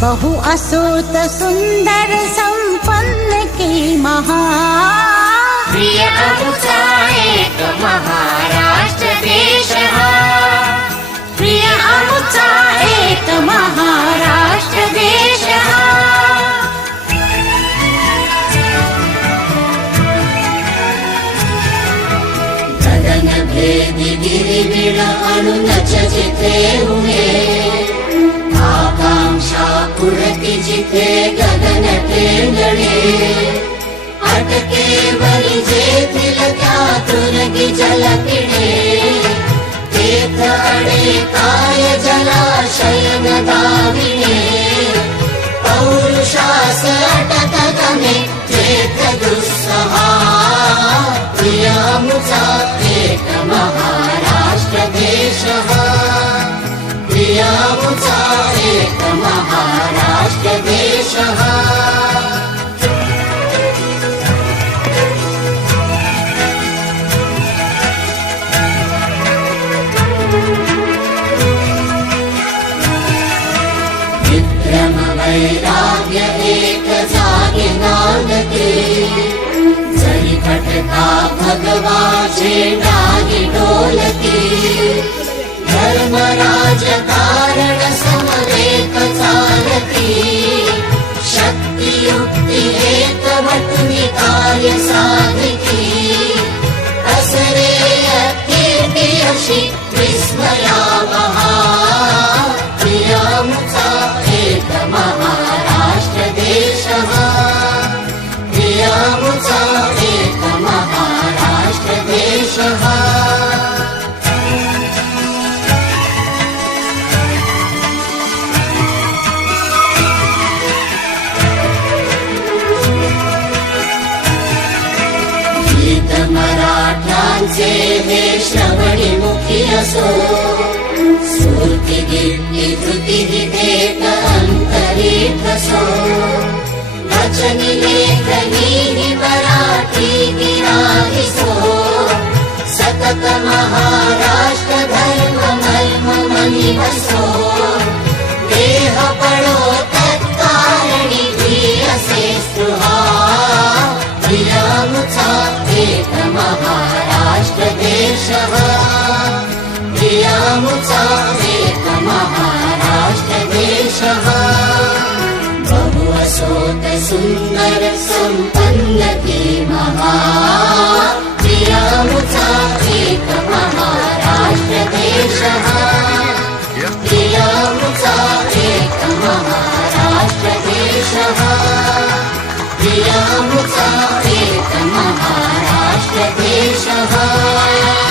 बहु असूत सुंदर संपन्न की महा प्रिय अमुचा एक महाराष्ट्र देश हा प्रिय अमुचा एक महाराष्ट्र देश हा गगन भेदी गिरिबिड अनुनच जिथे उमे आकांक्षा पुढती जिथे गगन टेंगणे अटके वरी जेथील त्यातून जल पिणे तेथ अडे काय जलाशयन दाविणे पौरुषास अटक गमे तेथ दुस्सहा प्रिय अमुचा एक महाराष्ट्र देश हा प्रिय अमुचा एक महाराष्ट्र देश हा वैराग्य एक जागे नांदते जरी खटका भगवा झेंडाही डोलते धर्म राजकारण समवेत चालती शक्ती युक्ती एकवटुनी कार्य साधिती असरे कीर्ती अशी विस्मयावहा प्रिय अमुचा एक महाराष्ट्र देश हा प्रिय अमुचा एक महाराष्ट्र देश हा गीत मराठ्यांचे हे श्रवणीमुखी असो स्फूर्ती गिरती धृती देत अंतरीत सो वचनी लेखनी ही मराठी गिराही सो सतत महाराष्ट्र धर्म मर्म मनी बसो देह पडो तत्कारणी भी असे स्पृहा प्रिय अमुचा एक महाराष्ट्र देश हा प्रिय अमुचा एक महाराष्ट्र देश हा बहु असोत सुंदर संपन्न की महा प्रिय अमुचा एक महाराष्ट्र देश हा प्रिय अमुचा एक महाराष्ट्र देश हा प्रिय अमुचा एक महाराष्ट्र देश हा